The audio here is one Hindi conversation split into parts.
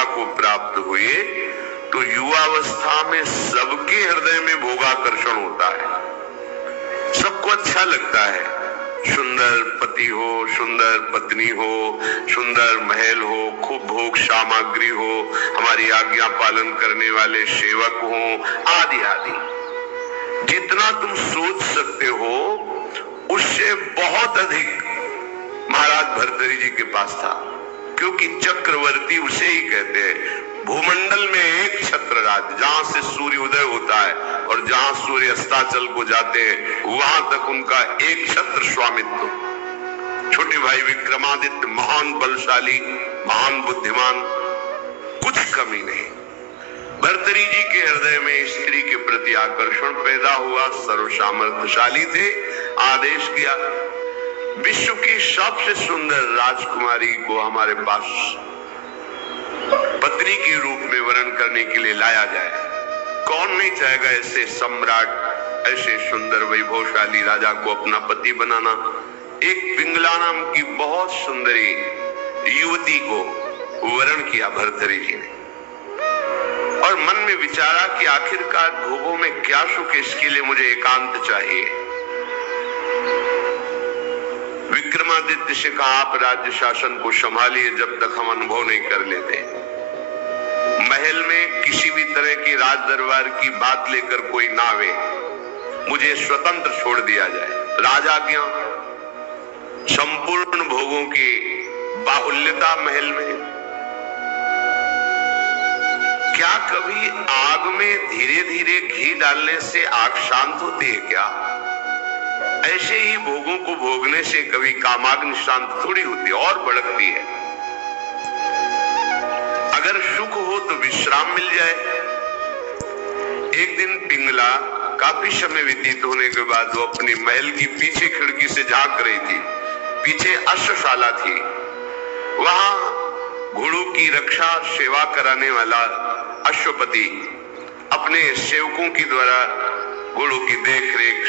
युवा को प्राप्त हुए तो युवावस्था में सबके हृदय में भोगाकर्षण होता है, सबको अच्छा लगता है। सुंदर पति हो, सुंदर पत्नी हो, सुंदर महल हो, खूब भोग सामग्री हो, हमारी आज्ञा पालन करने वाले सेवक हो, आदि आदि। जितना तुम सोच सकते हो उससे बहुत अधिक महाराज भर्तृहरि जी के पास था, क्योंकि चक्रवर्ती उसे ही कहते हैं। भूमंडल में एक छत्र राज, जहां से सूर्य उदय होता है और जहां सूर्य अस्ताचल को जाते हैं वहां तक उनका एक छत्र स्वामित्व। छोटे भाई विक्रमादित्य महान बलशाली, महान बुद्धिमान, कुछ कमी नहीं। भर्तृहरि जी के हृदय में स्त्री के प्रति आकर्षण पैदा हुआ, सर्वसामर्थ्यशाली थे। आदेश किया विश्व की सबसे सुंदर राजकुमारी को हमारे पास पत्नी के रूप में वर्ण करने के लिए लाया जाए। कौन नहीं चाहेगा ऐसे सम्राट, ऐसे सुंदर वैभवशाली राजा को अपना पति बनाना। एक पिंगला नाम की बहुत सुंदरी युवती को वर्ण किया भर्तृहरि जी ने, और मन में विचारा कि आखिरकार भोगों में क्या सुख है, इसके लिए मुझे एकांत चाहिए। विक्रमादित्य से कहा आप राज्य शासन को संभालिए जब तक हम अनुभव नहीं कर लेते। महल में किसी भी तरह की राज दरबार की बात लेकर कोई ना आवे, मुझे स्वतंत्र छोड़ दिया जाए। राजाज्ञा, संपूर्ण भोगों की बाहुल्यता महल में। क्या कभी आग में धीरे धीरे घी डालने से आग शांत होती है क्या? ऐसे ही भोगों को भोगने से कभी कामाग्नि शांत थोड़ी होती, और भड़कती है। अगर सुख हो तो विश्राम मिल जाए। एक दिन पिंगला काफी समय व्यतीत होने के बाद वो अपनी महल की पीछे खिड़की से झांक रही थी। पीछे अश्वशाला थी, वहां घोड़ों की रक्षा सेवा कराने वाला अश्वपति अपने सेवकों के द्वारा घोड़ों की देखरेख,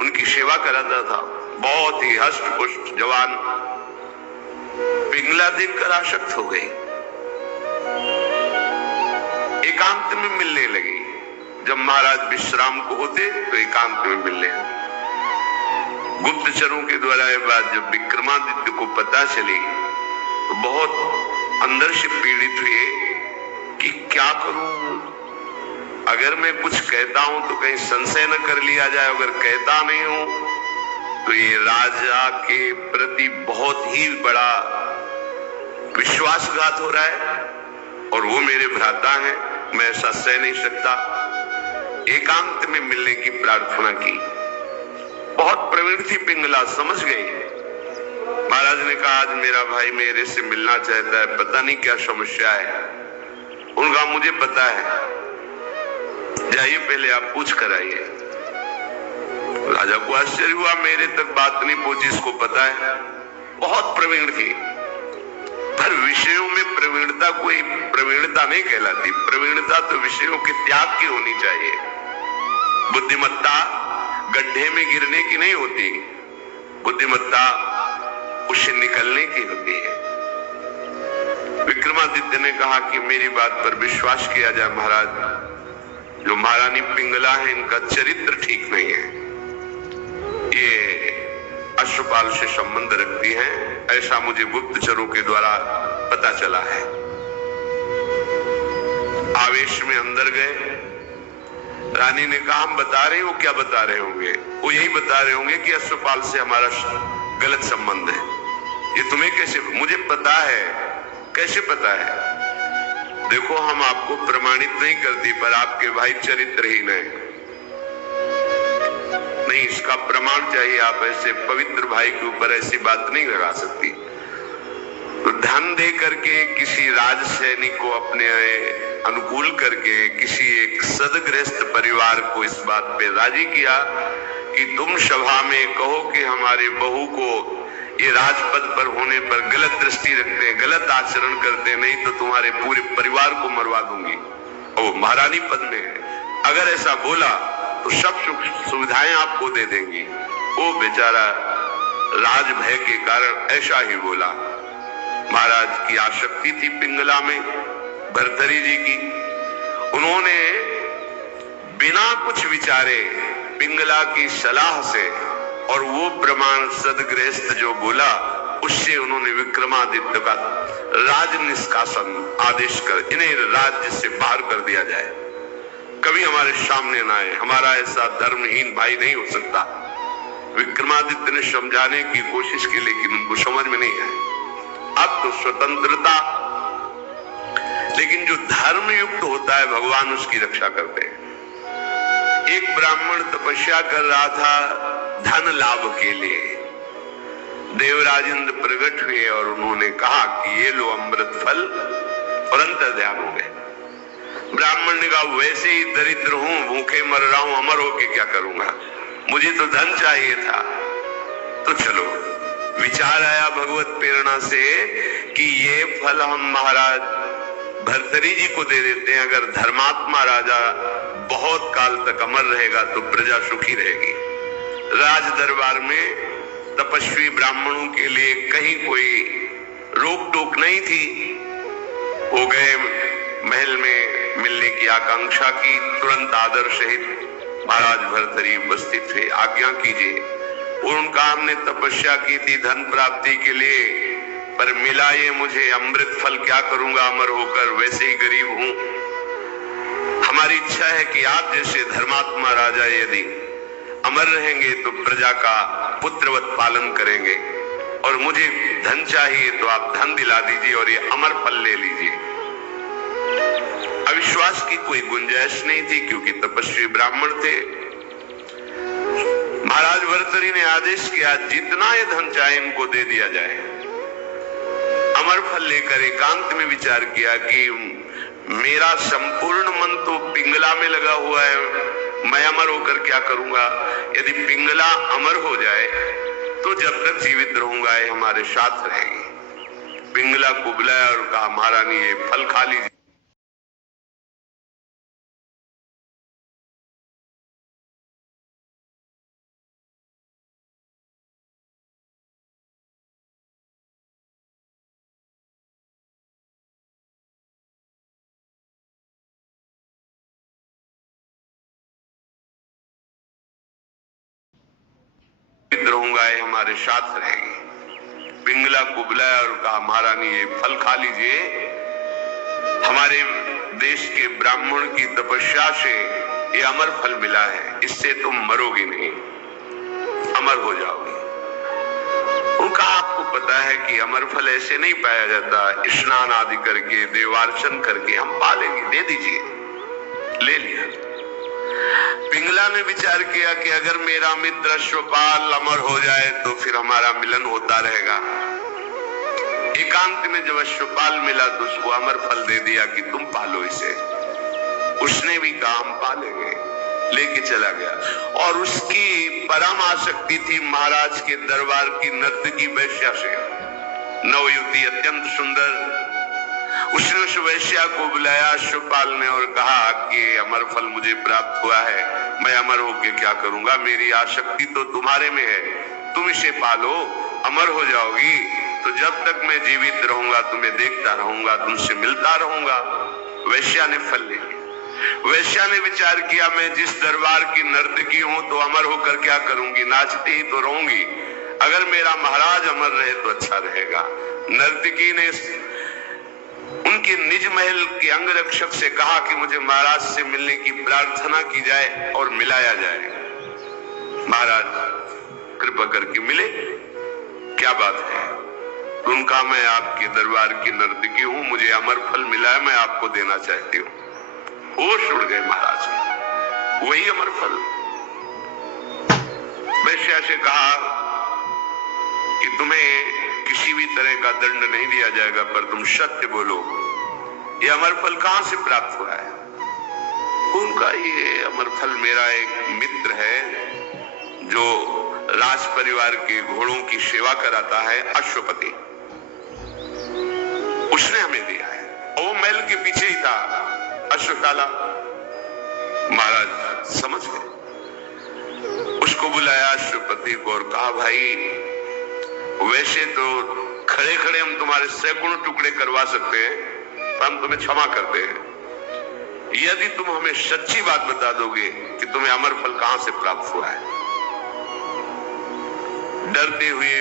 उनकी सेवा कराता था। बहुत ही हष्ट पुष्ट जवान पिंगला देखकर आसक्त हो गई, एकांत में मिलने लगी। जब महाराज विश्राम को होते तो एकांत में मिलने। गुप्तचरों के द्वारा यह बात जब विक्रमादित्य को पता चली तो बहुत अंदर से पीड़ित हुए कि क्या करूं, अगर मैं कुछ कहता हूं तो कहीं संशय न कर लिया जाए, अगर कहता नहीं हूं तो ये राजा के प्रति बहुत ही बड़ा विश्वासघात हो रहा है, और वो मेरे भ्राता हैं, मैं ऐसा सह नहीं सकता। एकांत में मिलने की प्रार्थना की। बहुत प्रवीण थी पिंगला, समझ गई। महाराज ने कहा आज मेरा भाई मेरे से मिलना चाहता है, पता नहीं क्या समस्या है। उनका मुझे पता है, जाइए पहले आप पूछ कर आइए। राजा को आश्चर्य हुआ, मेरे तक बात नहीं पहुंची, इसको पता है। बहुत प्रवीण थी, पर विषयों में प्रवीणता कोई प्रवीणता नहीं कहलाती। प्रवीणता तो विषयों के त्याग की होनी चाहिए। बुद्धिमत्ता गड्ढे में गिरने की नहीं होती, बुद्धिमत्ता उससे निकलने की होती है। विक्रमादित्य ने कहा कि मेरी बात पर विश्वास किया जाए महाराज, जो महारानी पिंगला है इनका चरित्र ठीक नहीं है, ये अश्वपाल से संबंध रखती हैं, ऐसा मुझे गुप्तचरों के द्वारा पता चला है। आवेश में अंदर गए। रानी ने कहा हम बता रहे हो, क्या बता रहे होंगे? वो यही बता रहे होंगे कि अश्वपाल से हमारा गलत संबंध है। ये तुम्हें कैसे? मुझे पता है। कैसे पता है? देखो हम आपको प्रमाणित नहीं करती, पर आपके भाई चरित्रहीन है। नहीं, इसका प्रमाण चाहिए। आप ऐसे पवित्र भाई के ऊपर ऐसी बात नहीं लगा सकती। तो धन दे करके किसी राज सैनिक को अपने अनुकूल करके किसी एक सदगृहस्थ परिवार को इस बात पे राजी किया कि तुम सभा में कहो कि हमारे बहू को ये राजपद पर होने पर गलत दृष्टि रखते हैं, गलत आचरण करते हैं, नहीं तो तुम्हारे पूरे परिवार को मरवा दूंगी। और वो महारानी पद में है। अगर ऐसा बोला तो सब सुख सुविधाएं आपको दे देंगी। वो बेचारा राज भय के कारण ऐसा ही बोला। महाराज की आसक्ति थी पिंगला में, भर्तरी जी की। उन्होंने बिना कुछ विचारे पिंगला की सलाह से और वो प्रमाण सदगृहस्थ जो बोला उससे उन्होंने विक्रमादित्य का राज निष्कासन आदेश कर इन्हें राज्य से बाहर कर दिया जाए, कभी हमारे सामने ना आए, हमारा ऐसा धर्महीन भाई नहीं हो सकता। विक्रमादित्य ने समझाने की कोशिश की लेकिन उनको समझ में नहीं आया। अब तो स्वतंत्रता, लेकिन जो धर्म युक्त होता है भगवान उसकी रक्षा करते हैं। एक ब्राह्मण तपस्या कर रहा था धन लाभ के लिए। देवराज इंद्र प्रकट हुए और उन्होंने कहा कि ये लो अमृत फल, और अंतर्ध्यान हो गए। ब्राह्मण ने कहा वैसे ही दरिद्र हूं, भूखे मर रहा हूं, अमर होके क्या करूंगा, मुझे तो धन चाहिए था। तो चलो विचार आया भगवत प्रेरणा से कि ये फल हम महाराज भर्तरी जी को दे देते हैं। अगर धर्मात्मा राजा बहुत काल तक अमर रहेगा तो प्रजा सुखी रहेगी। राज दरबार में तपस्वी ब्राह्मणों के लिए कहीं कोई रोक टोक नहीं थी। हो गए महल में मिलने की आकांक्षा की, तुरंत आदर सहित महाराज भर्तरी उपस्थित थे, आज्ञा कीजिए। और उनका हमने तपस्या की थी धन प्राप्ति के लिए, पर मिला ये मुझे अमृत फल, क्या करूंगा अमर होकर, वैसे ही गरीब हूं। हमारी इच्छा है कि आप जैसे धर्मात्मा राजा यदि अमर रहेंगे तो प्रजा का पुत्रवत पालन करेंगे, और मुझे धन चाहिए तो आप धन दिला दीजिए और ये अमर फल ले लीजिए। अविश्वास की कोई गुंजाइश नहीं थी क्योंकि तपस्वी ब्राह्मण थे। महाराज भर्तरी ने आदेश किया जितना ये धन चाहे इनको दे दिया जाए। अमर फल लेकर एकांत में विचार किया कि मेरा संपूर्ण मन तो पिंगला में लगा हुआ है, मैं अमर होकर क्या करूंगा। यदि पिंगला अमर हो जाए तो जब तक जीवित रहूंगा ये हमारे साथ रहेगी। पिंगला को बुलाया और कहा महारानी ये फल खा लीजिए। रहूंगा ये हमारे साथ रहेगी। पिंगला को बुलाया और कहा महारानी ये फल खा लीजिए। हमारे देश के ब्राह्मण की तपस्या से ये अमर फल मिला है, इससे तुम मरोगी नहीं, अमर हो जाओगी। उनका आपको पता है कि अमर फल ऐसे नहीं पाया जाता, स्नान आदि करके देवार्चन करके हम पा लेंगे, दे दीजिए। ले लिया। पिंगला ने विचार किया कि अगर मेरा मित्र अश्वपाल अमर हो जाए तो फिर हमारा मिलन होता रहेगा। एकांत में जब अश्वपाल मिला तो उसको अमर फल दे दिया कि तुम पालो इसे। उसने भी कहा हम पालेंगे, लेके चला गया। और उसकी परम आसक्ति थी महाराज के दरबार की नर्तकी वैश्या से। नवयुवती अत्यंत सुंदर। उसने उस वैश्या को बुलाया अश्वपाल ने और कहा कि अमर फल मुझे प्राप्त हुआ है, मैं अमर होके क्या करूंगा, मेरी आसक्ति तो तुम्हारे में है, तुम इसे पालो, अमर हो जाओगी। तो जब तक मैं जीवित रहूंगा तुम्हें देखता रहूंगा, तुमसे मिलता रहूंगा। वैश्या ने फल ले लिया। वैश्या ने विचार किया मैं जिस दरबार की नर्तकी हूं तो अमर होकर क्या करूंगी, नाचती ही तो रहूंगी। अगर मेरा महाराज अमर रहे तो अच्छा रहेगा। नर्तकी ने उनके निज महल के अंगरक्षक से कहा कि मुझे महाराज से मिलने की प्रार्थना की जाए और मिलाया जाए। महाराज कृपा करके मिले, क्या बात है। उनका मैं आपके दरबार की नर्तकी हूं, मुझे अमर फल मिला है, मैं आपको देना चाहती हूँ। होश उड़ गए महाराज, वही अमर फल। वैश्या से कहा कि तुम्हें किसी भी तरह का दंड नहीं दिया जाएगा, पर तुम सत्य बोलो, ये अमर फल कहां से प्राप्त हुआ है। उनका ये अमर फल मेरा एक मित्र है जो राज परिवार के घोड़ों की सेवा कराता है, अश्वपति, उसने हमें दिया है। वो महल के पीछे ही था अश्वशाला। महाराज समझ गए। उसको बुलाया अश्वपति को और कहा भाई वैसे तो खड़े खड़े हम तुम्हारे सैकड़ों टुकड़े करवा सकते हैं, तो हम तुम्हें क्षमा करते हैं, यदि तुम हमें सच्ची बात बता दोगे कि तुम्हें अमर फल कहां से प्राप्त हुआ है। डरते हुए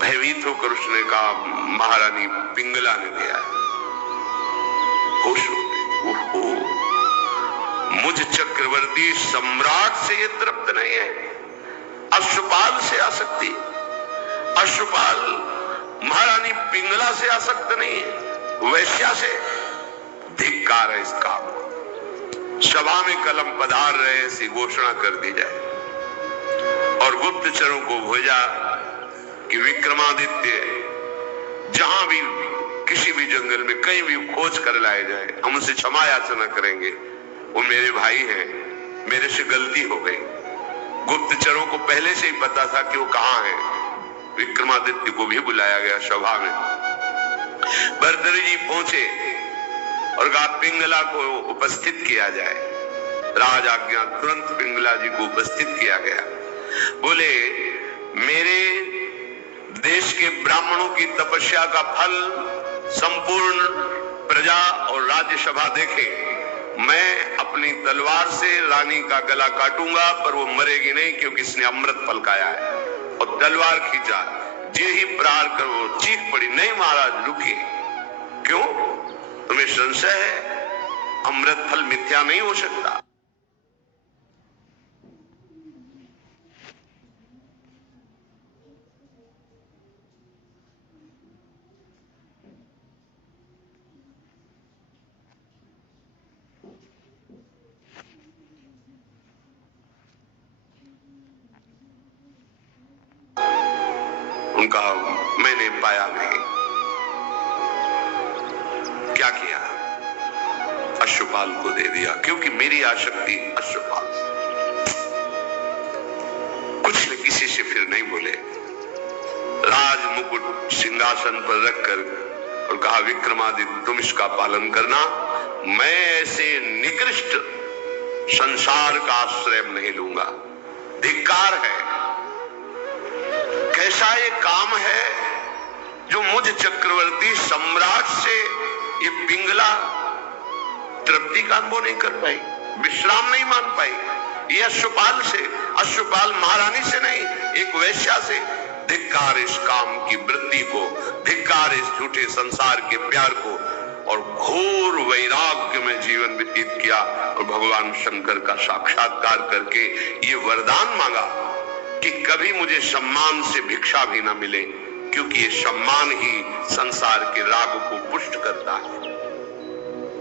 भयभीत होकर उसने कहा, महारानी पिंगला ने दिया है। होश हो गई, ओहो, मुझ चक्रवर्ती सम्राट से ये तृप्त नहीं है, अश्वपाल से आसक्ति, अश्वपाल महारानी पिंगला से आसक्त नहीं है, वैश्या से। धिक्कार है इस काम। सभा में कलम पधार रहे ऐसी घोषणा कर दी जाए और गुप्तचरों को भेजा कि विक्रमादित्य जहां भी किसी भी जंगल में कहीं भी खोज कर लाए जाए, हम उनसे क्षमा याचना करेंगे। वो मेरे भाई हैं, मेरे से गलती हो गई। गुप्तचरों को पहले से ही पता था कि वो कहां है। विक्रमादित्य को भी बुलाया गया सभा में। भर्तृहरि जी पहुंचे और कहा पिंगला को उपस्थित किया जाए। राज आज्ञा, तुरंत पिंगला जी को उपस्थित किया गया। बोले, मेरे देश के ब्राह्मणों की तपस्या का फल संपूर्ण प्रजा और राज्यसभा देखे। मैं अपनी तलवार से रानी का गला काटूंगा, पर वो मरेगी नहीं, क्योंकि इसने अमृत फल खाया है। और तलवार खींचा, जे ही प्रहार कर वो चीख पड़ी, नहीं महाराज रुकिए। क्यों? तुम्हें संशय है? अमृत फल मिथ्या नहीं हो सकता। उनका मैंने पाया नहीं। क्या किया? अश्वपाल को दे दिया, क्योंकि मेरी आसक्ति अश्वपाल। कुछ ने किसी से फिर नहीं बोले। राज मुकुट सिंहासन पर रखकर और कहा, विक्रमादित्य तुम इसका पालन करना, मैं ऐसे निकृष्ट संसार का आश्रय नहीं लूंगा। धिक्कार है। कैसा ये काम है जो मुझ चक्रवर्ती सम्राट से ये पिंगला तृप्ति का अनुभव नहीं कर पाई, विश्राम नहीं मान पाई। ये अश्वपाल से, अश्वपाल महारानी से नहीं, एक वैश्या से। धिक्कार इस काम की वृत्ति को, धिक्कार इस झूठे संसार के प्यार को। और घोर वैराग्य में जीवन व्यतीत किया और भगवान शंकर का साक्षात्कार करके ये वरदान मांगा कि कभी मुझे सम्मान से भिक्षा भी ना मिले, क्योंकि ये सम्मान ही संसार के राग को पुष्ट करता है।